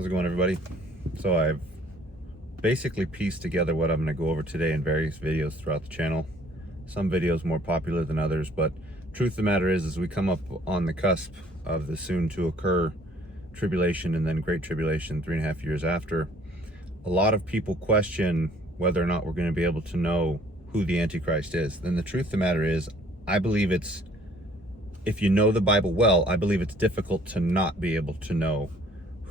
How's it going, everybody? So I've basically pieced together what I'm going to go over today in various videos throughout the channel. Some videos more popular than others, but truth of the matter is we come up on the cusp of the soon to occur tribulation and then great tribulation 3.5 years after. A lot of people question whether or not we're going to be able to know who the Antichrist is. And the truth of the matter is, I believe it's, if you know the Bible well, I believe it's difficult to not be able to know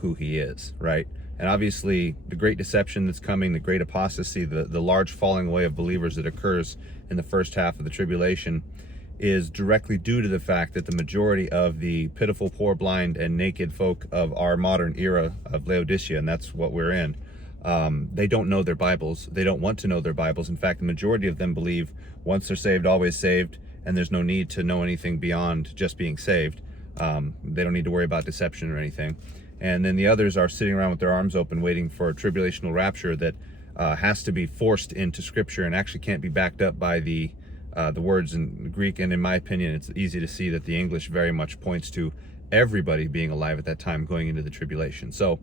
who he is, right? And obviously the great deception that's coming, the great apostasy, the large falling away of believers that occurs in the first half of the tribulation is directly due to the fact that the majority of the pitiful, poor, blind, and naked folk of our modern era of Laodicea, and that's what we're in, they don't know their Bibles. They don't want to know their Bibles. In fact, the majority of them believe once they're saved, always saved, and there's no need to know anything beyond just being saved. They don't need to worry about deception or anything. And then the others are sitting around with their arms open waiting for a tribulational rapture that has to be forced into Scripture and actually can't be backed up by the words in Greek. And in my opinion, it's easy to see that the English very much points to everybody being alive at that time going into the tribulation. So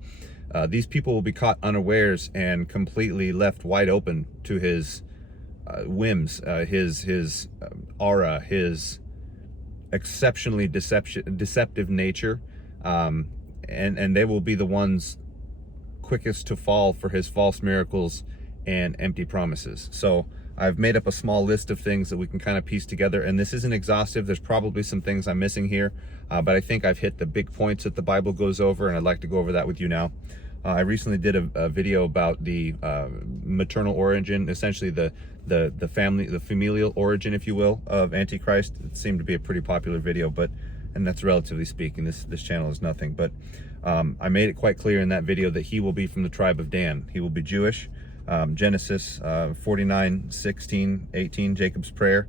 these people will be caught unawares and completely left wide open to his whims, his aura, his exceptionally deceptive nature. And they will be the ones quickest to fall for his false miracles and empty promises. So I've made up a small list of things that we can kind of piece together, and this isn't exhaustive. There's probably some things I'm missing here, but I think I've hit the big points that the Bible goes over, and I'd like to go over that with you now. I recently did a video about the maternal origin, essentially the family, the familial origin, if you will, of Antichrist. It seemed to be a pretty popular video, and that's relatively speaking. This channel is nothing, but I made it quite clear in that video that he will be from the tribe of Dan. He will be Jewish. Genesis 49, 16, 18, Jacob's prayer.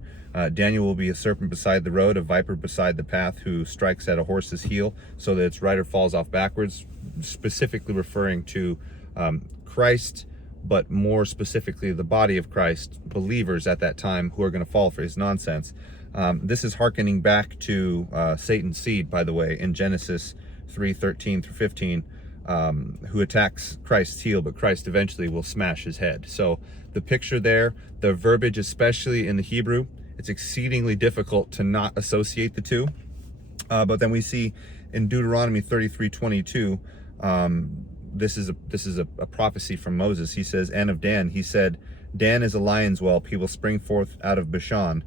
Daniel will be a serpent beside the road, a viper beside the path, who strikes at a horse's heel so that its rider falls off backwards, specifically referring to Christ, but more specifically the body of Christ, believers at that time who are going to fall for his nonsense. This is hearkening back to Satan's seed, by the way, in Genesis 3:13 through 15, who attacks Christ's heel, but Christ eventually will smash his head. So the picture there, the verbiage, especially in the Hebrew, it's exceedingly difficult to not associate the two. But then we see in Deuteronomy 33:22, this is a prophecy from Moses. He says, "And of Dan, he said, Dan is a lion's whelp, he will spring forth out of Bashan."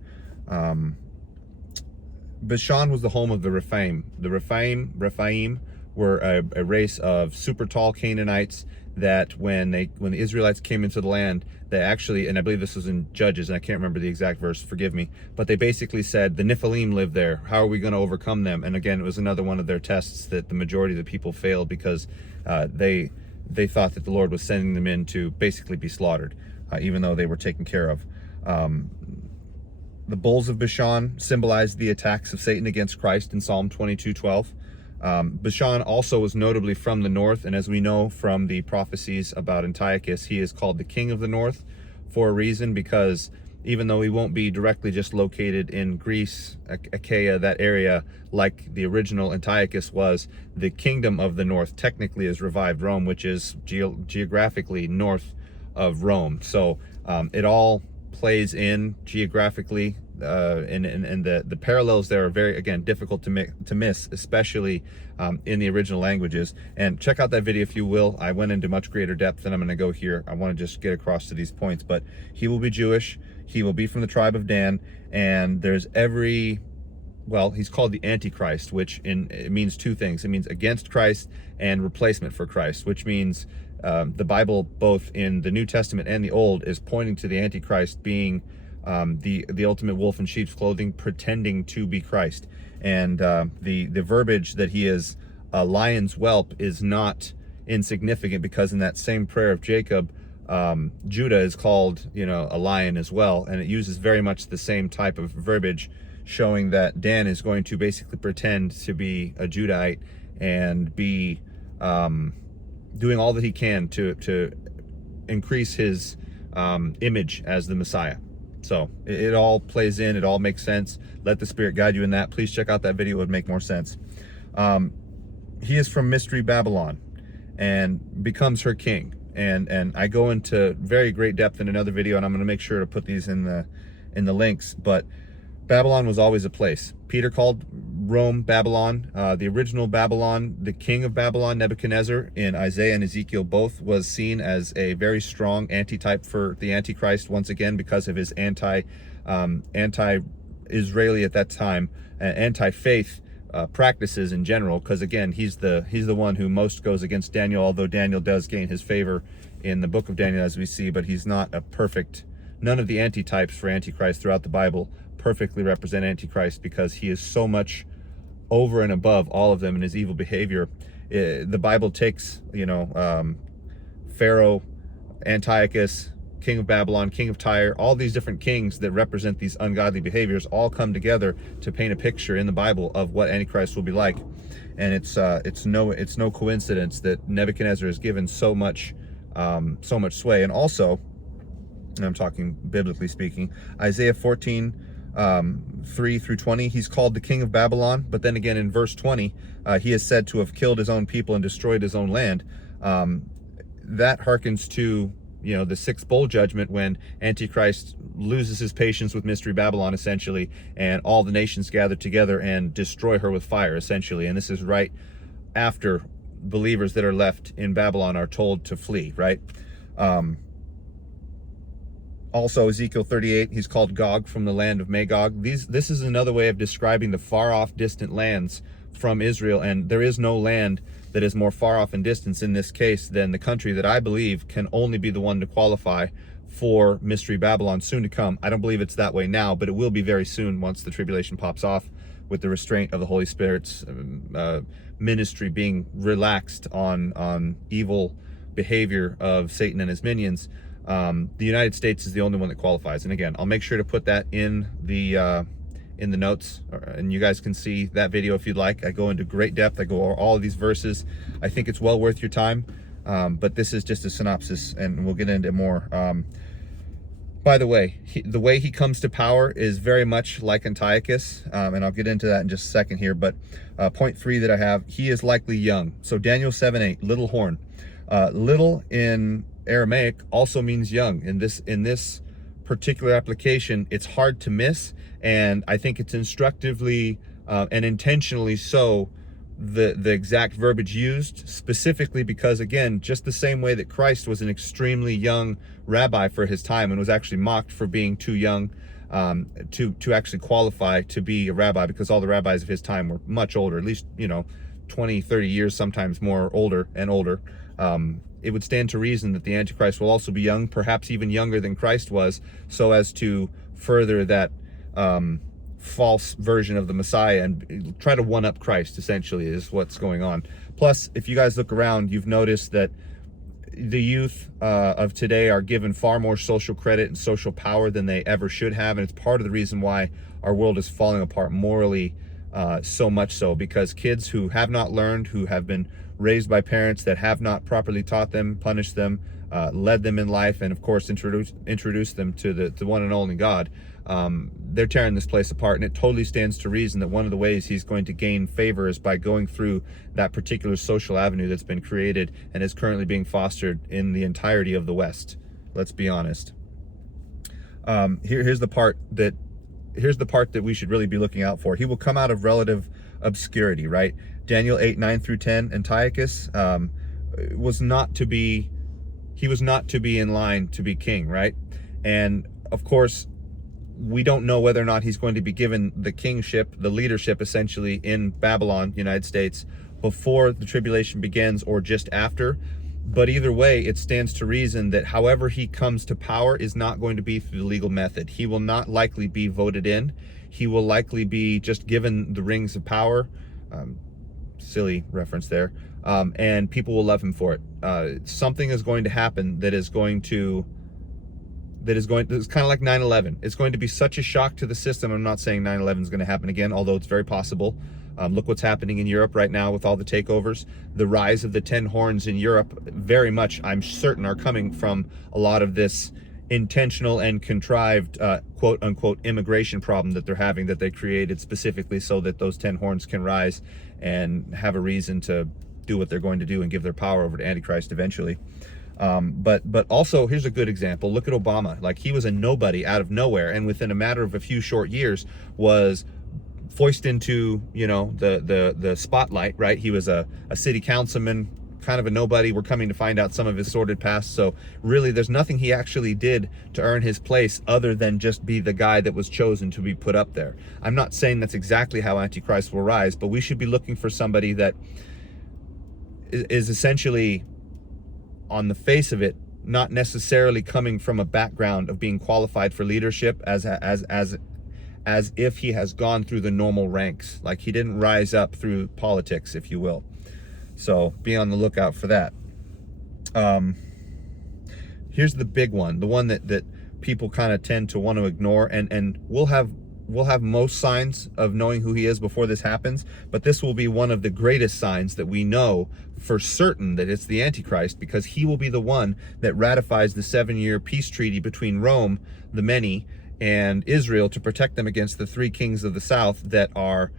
Bashan was the home of the Rephaim. The Rephaim were a race of super tall Canaanites that when the Israelites came into the land, they actually, and I believe this was in Judges, and I can't remember the exact verse, forgive me, but they basically said, the Nephilim live there. How are we going to overcome them? And again, it was another one of their tests that the majority of the people failed because they thought that the Lord was sending them in to basically be slaughtered, even though they were taken care of. The bulls of Bashan symbolized the attacks of Satan against Christ in Psalm 22:12. Bashan also was notably from the north, and as we know from the prophecies about Antiochus, he is called the king of the north for a reason, because even though he won't be directly just located in Greece, Achaia, that area, like the original Antiochus was, the kingdom of the north technically is revived Rome, which is geographically north of Rome. So it all plays in geographically, and the parallels there are very, again, difficult to miss, especially in the original languages. And check out that video if you will. I went into much greater depth than I'm going to go here. I want to just get across to these points. But he will be Jewish, he will be from the tribe of Dan, and there's he's called the Antichrist, which it means two things. It means against Christ and replacement for Christ, which means the Bible, both in the New Testament and the Old, is pointing to the Antichrist being the ultimate wolf in sheep's clothing, pretending to be Christ. And the verbiage that he is a lion's whelp is not insignificant, because in that same prayer of Jacob, Judah is called, a lion as well, and it uses very much the same type of verbiage, showing that Dan is going to basically pretend to be a Judahite and be doing all that he can to increase his image as the Messiah. So it all plays in, it all makes sense. Let the Spirit guide you in that. Please check out that video, it would make more sense. He is from Mystery Babylon. and becomes her king. And I go into very great depth in another video, and I'm going to make sure to put these in the links. But Babylon was always a place. Peter called Rome Babylon. The original Babylon, the king of Babylon, Nebuchadnezzar, in Isaiah and Ezekiel both was seen as a very strong antitype for the Antichrist, once again, because of his anti-Israeli at that time, anti-faith practices in general, because again, he's the one who most goes against Daniel, although Daniel does gain his favor in the book of Daniel, as we see, but he's not a perfect. None of the antitypes for Antichrist throughout the Bible perfectly represent Antichrist, because he is so much over and above all of them in his evil behavior. The Bible takes, Pharaoh, Antiochus, king of Babylon, king of Tyre, all these different kings that represent these ungodly behaviors all come together to paint a picture in the Bible of what Antichrist will be like. And it's no coincidence that Nebuchadnezzar is given so much sway. And also, and I'm talking biblically speaking, Isaiah 14 3 through 20, he's called the king of Babylon, but then again in verse 20, he is said to have killed his own people and destroyed his own land. That harkens to the sixth bowl judgment, when Antichrist loses his patience with Mystery Babylon, essentially, and all the nations gather together and destroy her with fire, essentially. And this is right after believers that are left in Babylon are told to flee, right? Also, Ezekiel 38, he's called Gog, from the land of Magog. This is another way of describing the far-off, distant lands from Israel, and there is no land that is more far off in distance in this case than the country that I believe can only be the one to qualify for Mystery Babylon soon to come. I don't believe it's that way now, but it will be very soon once the tribulation pops off, with the restraint of the Holy Spirit's ministry being relaxed on evil behavior of Satan and his minions. The United States is the only one that qualifies. And again, I'll make sure to put that in the notes, and you guys can see that video if you'd like. I go into great depth. I go over all of these verses. I think it's well worth your time, but this is just a synopsis, and we'll get into more. By the way, the way he comes to power is very much like Antiochus, and I'll get into that in just a second here. But point 3 that I have, he is likely young. So Daniel 7:8, little horn. Little in Aramaic also means young. In this particular application, it's hard to miss, and I think it's instructively and intentionally so the exact verbiage used, specifically because, again, just the same way that Christ was an extremely young rabbi for his time and was actually mocked for being too young to actually qualify to be a rabbi, because all the rabbis of his time were much older, at least 20, 30 years, sometimes more older and older. It would stand to reason that the Antichrist will also be young, perhaps even younger than Christ was, so as to further that false version of the Messiah and try to one-up Christ, essentially, is what's going on. Plus, if you guys look around, you've noticed that the youth of today are given far more social credit and social power than they ever should have, and it's part of the reason why our world is falling apart morally, so much so, because kids who have not learned, who have been raised by parents that have not properly taught them, punished them, led them in life, and of course introduced them to the one and only God, they're tearing this place apart. And it totally stands to reason that one of the ways he's going to gain favor is by going through that particular social avenue that's been created and is currently being fostered in the entirety of the West. Let's be honest. Here's the part that we should really be looking out for. He will come out of relative obscurity, right? Daniel 8:9 through 10, Antiochus was not to be in line to be king, right? And of course, we don't know whether or not he's going to be given the kingship, the leadership, essentially, in Babylon, United States, before the tribulation begins or just after. But either way, it stands to reason that however he comes to power is not going to be through the legal method. He will not likely be voted in. He will likely be just given the rings of power. Silly reference there. And people will love him for it. Something is going to happen that is kind of like 9/11. It's going to be such a shock to the system. I'm not saying 9/11 is going to happen again, although it's very possible. Look what's happening in Europe right now with all the takeovers. The rise of the 10 horns in Europe, very much, I'm certain, are coming from a lot of this intentional and contrived quote-unquote immigration problem that they're having, that they created specifically so that those 10 horns can rise and have a reason to do what they're going to do and give their power over to Antichrist eventually. But also, here's a good example. Look at Obama. Like, he was a nobody out of nowhere, and within a matter of a few short years was foisted into, you know, the spotlight, right? He was a city councilman, kind of a nobody. We're coming to find out some of his sordid past. So really, there's nothing he actually did to earn his place other than just be the guy that was chosen to be put up there. I'm not saying that's exactly how Antichrist will rise, but we should be looking for somebody that is essentially, on the face of it, not necessarily coming from a background of being qualified for leadership as if he has gone through the normal ranks. Like, he didn't rise up through politics, if you will. So be on the lookout for that. Here's the big one, the one that people kind of tend to want to ignore, and we'll have most signs of knowing who he is before this happens, but this will be one of the greatest signs that we know for certain that it's the Antichrist, because he will be the one that ratifies the 7-year peace treaty between Rome, the many, and Israel to protect them against the 3 kings of the south that are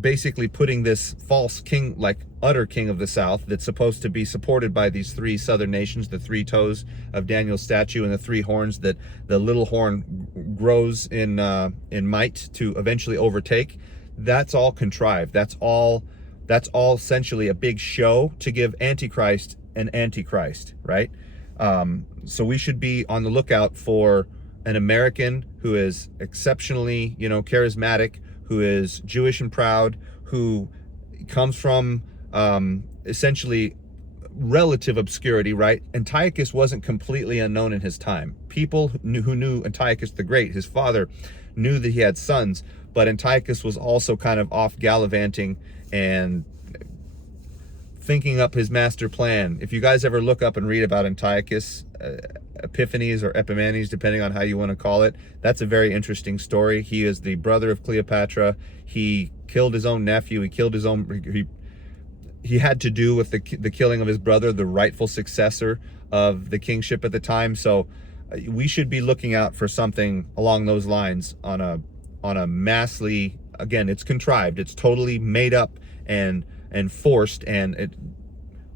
basically putting this false king, like utter king of the south, that's supposed to be supported by these 3 southern nations, the 3 toes of Daniel's statue and the 3 horns that the little horn grows in might to eventually overtake. That's all contrived. That's all essentially a big show to give Antichrist an Antichrist, right? So we should be on the lookout for an American who is exceptionally, you know, charismatic, who is Jewish and proud, who comes from essentially relative obscurity, right? Antiochus wasn't completely unknown in his time. People who knew Antiochus the Great, his father, knew that he had sons, but Antiochus was also kind of off gallivanting and thinking up his master plan. If you guys ever look up and read about Antiochus, Epiphanes or Epimanes, depending on how you want to call it, that's a very interesting story. He is the brother of Cleopatra. He killed his own nephew. He killed his own... He had to do with the killing of his brother, the rightful successor of the kingship at the time. So we should be looking out for something along those lines on a massively, again, it's contrived. It's totally made up and forced, and it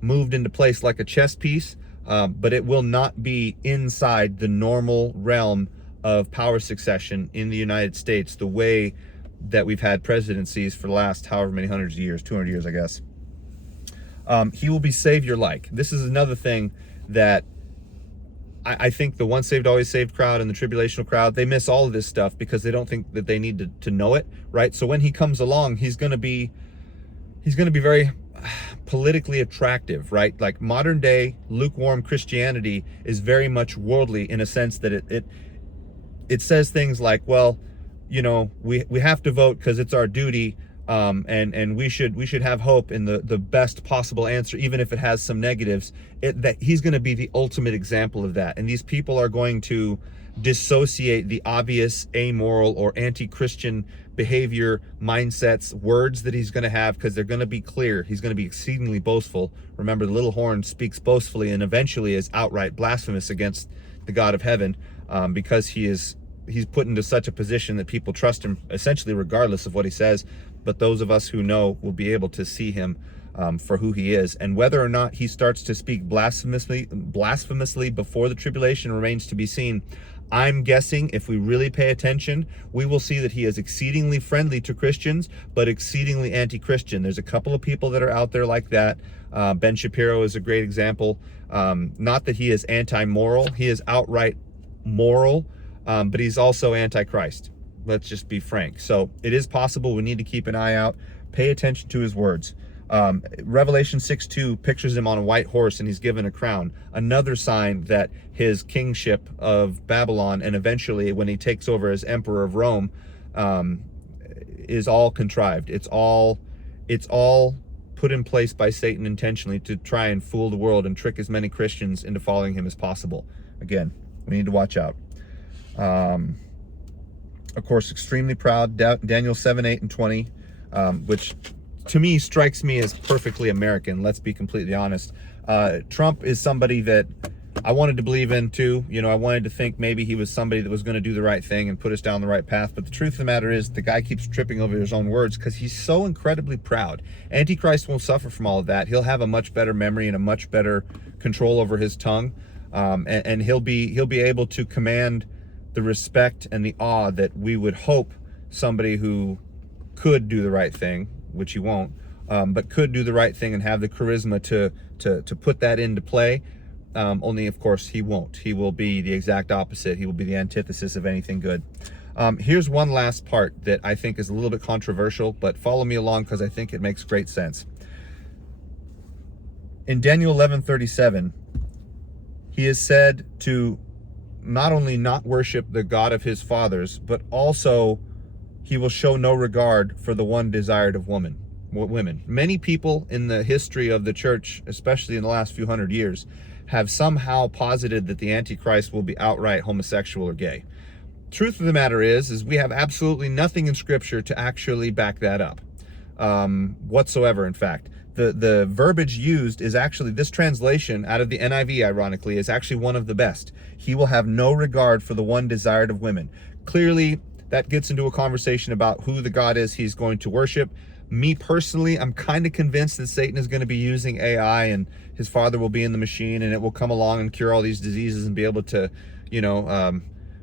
moved into place like a chess piece, but it will not be inside the normal realm of power succession in the United States, the way that we've had presidencies for the last however many hundreds of years, 200 years, I guess. He will be savior-like. This is another thing that I think the once saved, always saved crowd and the tribulational crowd, they miss all of this stuff because they don't think that they need to know it, right? So when he comes along, he's going to be very politically attractive, right? Like, modern day lukewarm Christianity is very much worldly in a sense that it says things like, well, you know, we have to vote because it's our duty, and we should have hope in the best possible answer, even if it has some negatives. That he's going to be the ultimate example of that, and these people are going to dissociate the obvious amoral or anti-Christian behavior, mindsets, words that he's going to have, because they're going to be clear. He's going to be exceedingly boastful. Remember, the little horn speaks boastfully and eventually is outright blasphemous against the God of heaven, because he's put into such a position that people trust him essentially regardless of what he says. But those of us who know will be able to see him for who he is. And whether or not he starts to speak blasphemously before the tribulation remains to be seen. I'm guessing if we really pay attention, we will see that he is exceedingly friendly to Christians, but exceedingly anti-Christian. There's a couple of people that are out there like that. Ben Shapiro is a great example. Not that he is anti-moral, he is outright moral, but he's also anti-Christ. Let's just be frank. So it is possible. We need to keep an eye out. Pay attention to his words. Revelation 6:2 pictures him on a white horse and he's given a crown. Another sign that his kingship of Babylon, and eventually when he takes over as emperor of Rome, is all contrived. It's all put in place by Satan intentionally to try and fool the world and trick as many Christians into following him as possible. Again, we need to watch out. Of course, extremely proud. Daniel 7:8 and 20, which to me strikes me as perfectly American. Let's be completely honest. Trump is somebody that I wanted to believe in too. You know, I wanted to think maybe he was somebody that was going to do the right thing and put us down the right path. But the truth of the matter is, the guy keeps tripping over his own words because he's so incredibly proud. Antichrist won't suffer from all of that. He'll have a much better memory and a much better control over his tongue, and he'll be able to command the respect and the awe that we would hope somebody who could do the right thing, which he won't, but could do the right thing and have the charisma to put that into play. Only, of course, he won't. He will be the exact opposite. He will be the antithesis of anything good. Here's one last part that I think is a little bit controversial, but follow me along because I think it makes great sense. In Daniel 11:37, he is said to not only not worship the God of his fathers, but also he will show no regard for the one desired of women. Many people in the history of the church, especially in the last few hundred years, have somehow posited that the Antichrist will be outright homosexual or gay. Truth of the matter is we have absolutely nothing in Scripture to actually back that up, whatsoever. In fact, the verbiage used is actually, this translation out of the NIV, ironically, is actually one of the best. He will have no regard for the one desired of women. Clearly, that gets into a conversation about who the God is he's going to worship. Me personally, I'm kind of convinced that Satan is going to be using AI, and his father will be in the machine, and it will come along and cure all these diseases and be able to, you know,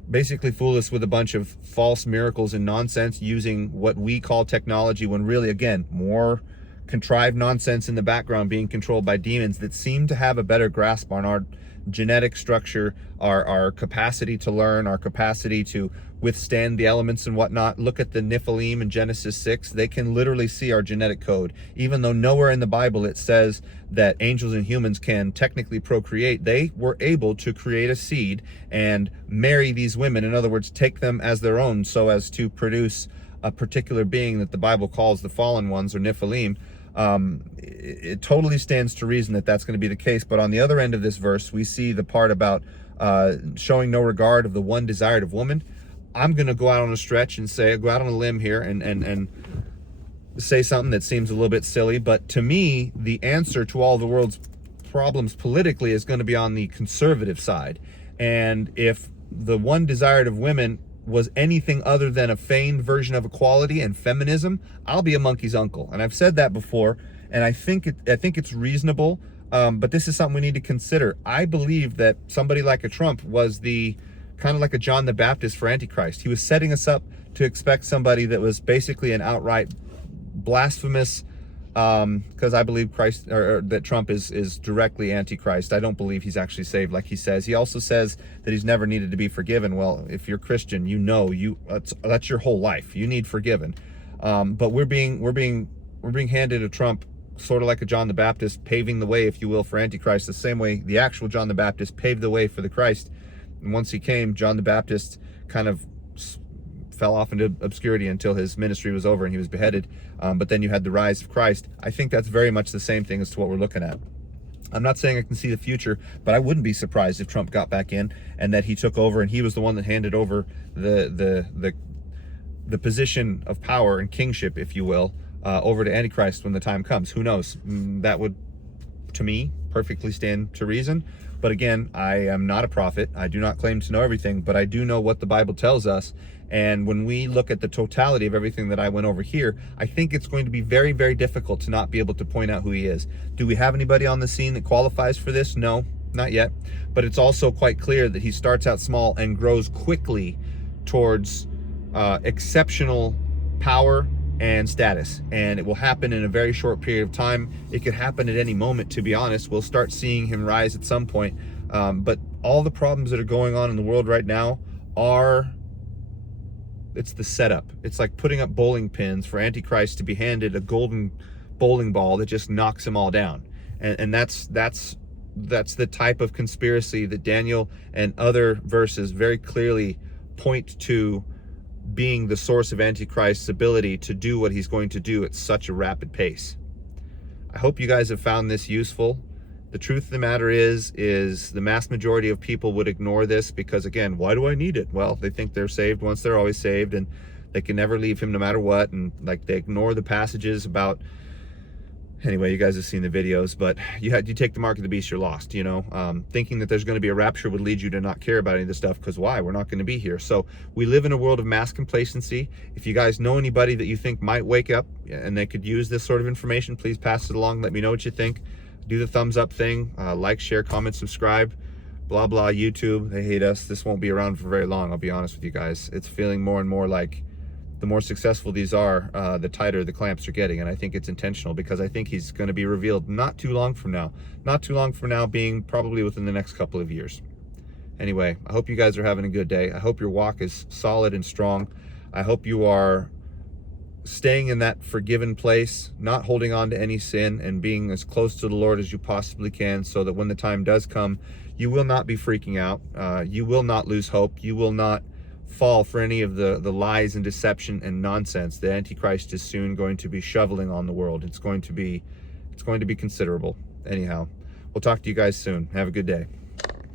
basically fool us with a bunch of false miracles and nonsense using what we call technology, when really, again, more contrived nonsense in the background being controlled by demons that seem to have a better grasp on our genetic structure, our capacity to learn, our capacity to withstand the elements and whatnot. Look at the Nephilim in Genesis 6. They can literally see our genetic code. Even though nowhere in the Bible it says that angels and humans can technically procreate, they were able to create a seed and marry these women. In other words, take them as their own so as to produce a particular being that the Bible calls the fallen ones, or Nephilim. It totally stands to reason that that's going to be the case. But on the other end of this verse, we see the part about showing no regard of the one desired of woman. I'm going to go out on a stretch and go out on a limb here and say something that seems a little bit silly. But to me, the answer to all the world's problems politically is going to be on the conservative side. And if the one desired of women was anything other than a feigned version of equality and feminism, I'll be a monkey's uncle. And I've said that before, and I think it's reasonable, but this is something we need to consider. I believe that somebody like a Trump was the kind of like a John the Baptist for Antichrist. He was setting us up to expect somebody that was basically an outright blasphemous, because I believe that Trump is directly Antichrist. I don't believe he's actually saved like he says. He also says that he's never needed to be forgiven. Well, if you're Christian, you know that's your whole life. You need forgiven. But we're being handed a Trump sort of like a John the Baptist, paving the way, if you will, for Antichrist, the same way the actual John the Baptist paved the way for the Christ. And once he came, John the Baptist kind of fell off into obscurity until his ministry was over and he was beheaded. But then you had the rise of Christ. I think that's very much the same thing as to what we're looking at. I'm not saying I can see the future, but I wouldn't be surprised if Trump got back in and that he took over and he was the one that handed over the position of power and kingship, if you will, over to Antichrist when the time comes. Who knows? That would, to me, perfectly stand to reason. But again, I am not a prophet. I do not claim to know everything, but I do know what the Bible tells us. And when we look at the totality of everything that I went over here, I think it's going to be very, very difficult to not be able to point out who he is. Do we have anybody on the scene that qualifies for this? No, not yet. But it's also quite clear that he starts out small and grows quickly towards exceptional power and status, and it will happen in a very short period of time. It could happen at any moment, to be honest. We'll start seeing him rise at some point, but all the problems that are going on in the world right now it's the setup. It's like putting up bowling pins for Antichrist to be handed a golden bowling ball that just knocks them all down, and that's the type of conspiracy that Daniel and other verses very clearly point to being the source of Antichrist's ability to do what he's going to do at such a rapid pace. I hope you guys have found this useful. The truth of the matter is the mass majority of people would ignore this because, again, why do I need it? Well, they think they're saved once they're always saved, and they can never leave him no matter what, and like they ignore the passages about Anyway, you guys have seen the videos, but you take the mark of the beast, you're lost. You know, thinking that there's going to be a rapture would lead you to not care about any of this stuff, because why? We're not going to be here. So we live in a world of mass complacency. If you guys know anybody that you think might wake up and they could use this sort of information, please pass it along. Let me know what you think. Do the thumbs up thing, like, share, comment, subscribe, blah blah. YouTube, they hate us. This won't be around for very long, I'll be honest with you guys. It's feeling more and more like the more successful these are, the tighter the clamps are getting. And I think it's intentional, because I think he's going to be revealed not too long from now. Not too long from now, being probably within the next couple of years. Anyway, I hope you guys are having a good day. I hope your walk is solid and strong. I hope you are staying in that forgiven place, not holding on to any sin, and being as close to the Lord as you possibly can, so that when the time does come, you will not be freaking out. You will not lose hope. You will not fall for any of the lies and deception and nonsense that Antichrist is soon going to be shoveling on the world. It's going to be considerable. Anyhow, we'll talk to you guys soon. Have a good day.